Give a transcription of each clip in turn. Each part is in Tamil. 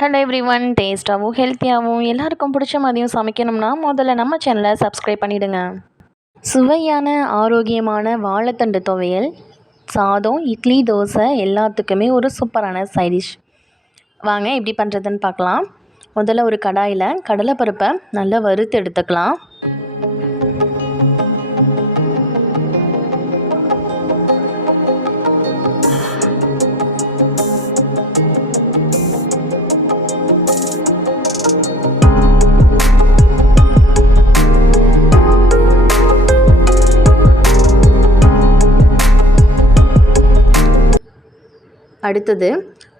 ஹலோ எவ்ரி ஒன் டேஸ்ட்டாகவும் ஹெல்த்தியாகவும் எல்லாருக்கும் பிடிச்ச மாதிரியும் சமைக்கணும்னா முதல்ல நம்ம சேனலை சப்ஸ்கிரைப் பண்ணிவிடுங்க சுவையான ஆரோக்கியமான வாழைத்தண்டு துவையல் சாதம் இட்லி தோசை எல்லாத்துக்குமே ஒரு சூப்பரான சைடிஷ் வாங்க எப்படி பண்ணுறதுன்னு பார்க்கலாம். முதல்ல ஒரு கடாயில் கடலைப்பருப்பை நல்லா வறுத்து எடுத்துக்கலாம். அடுத்தது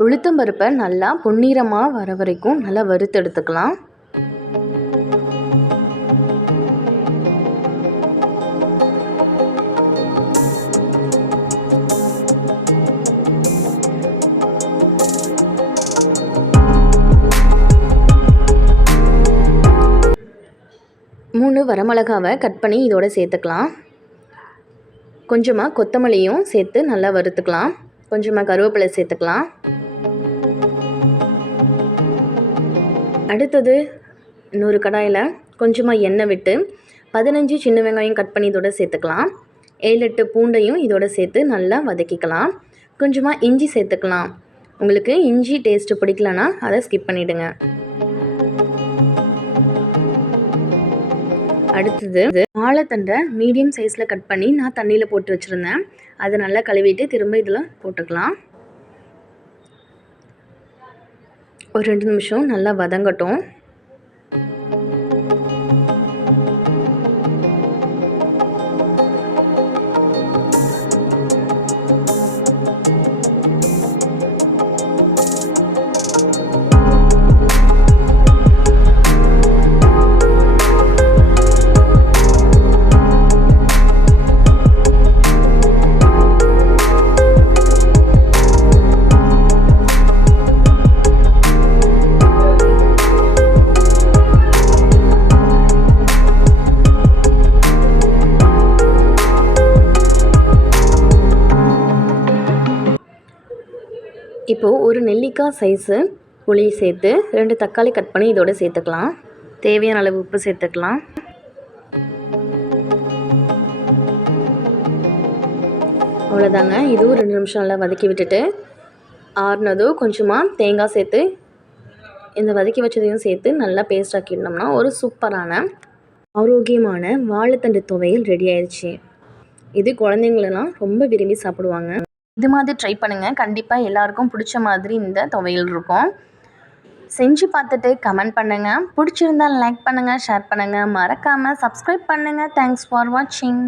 உளுத்தம் பருப்பை நல்லா பொன்னிறமாக வர வரைக்கும் நல்லா வறுத்து எடுத்துக்கலாம். மூணு வரமிளகாவை கட் பண்ணி இதோட சேர்த்துக்கலாம். கொஞ்சமாக கொத்தமல்லியும் சேர்த்து நல்லா வறுத்துக்கலாம். கொஞ்சமாக கருவேப்பிலை சேர்த்துக்கலாம். அடுத்தது இன்னொரு கடாயில் கொஞ்சமாக எண்ணெய் விட்டு பதினஞ்சு சின்ன வெங்காயம் கட் பண்ணி இதோட சேர்த்துக்கலாம். ஏழு எட்டு பூண்டையும் இதோட சேர்த்து நல்லா வதக்கிக்கலாம். கொஞ்சமாக இஞ்சி சேர்த்துக்கலாம். உங்களுக்கு இஞ்சி டேஸ்ட்டு பிடிக்கலனா அதை ஸ்கிப் பண்ணிவிடுங்க அடுத்தது வாழைத்தண்டை மீடியம் சைஸில் கட் பண்ணி நான் தண்ணியில் போட்டு வச்சுருந்தேன். அதை நல்லா கழுவிட்டு திரும்ப இதில் போட்டுக்கலாம். ஒரு ரெண்டு நிமிஷம் நல்லா வதங்கட்டும். இப்போது ஒரு நெல்லிக்காய் சைஸு புளி சேர்த்து ரெண்டு தக்காளி கட் பண்ணி இதோட சேர்த்துக்கலாம். தேவையான அளவு உப்பு சேர்த்துக்கலாம். அவ்வளோதாங்க இதுவும் ரெண்டு நிமிஷம் நல்லா வதக்கி விட்டுட்டு ஆறுனதும் கொஞ்சமாக தேங்காய் சேர்த்து இந்த வதக்கி வச்சதையும் சேர்த்து நல்லா பேஸ்ட் ஆக்கிடணும்னா ஒரு சூப்பரான ஆரோக்கியமான வாழைத்தண்டு துவையல் ரெடி ஆயிடுச்சு இது குழந்தைங்களெல்லாம் ரொம்ப விரும்பி சாப்பிடுவாங்க. இது மாதிரி ட்ரை பண்ணுங்கள் கண்டிப்பாக எல்லாருக்கும் பிடிச்ச மாதிரி இந்த துவையல் இருக்கும். செஞ்சு பார்த்துட்டு கமெண்ட் பண்ணுங்கள் பிடிச்சிருந்தால் லைக் பண்ணுங்கள் ஷேர் பண்ணுங்கள் மறக்காமல் சப்ஸ்கிரைப் பண்ணுங்கள் தேங்க்ஸ் ஃபார் வாட்சிங்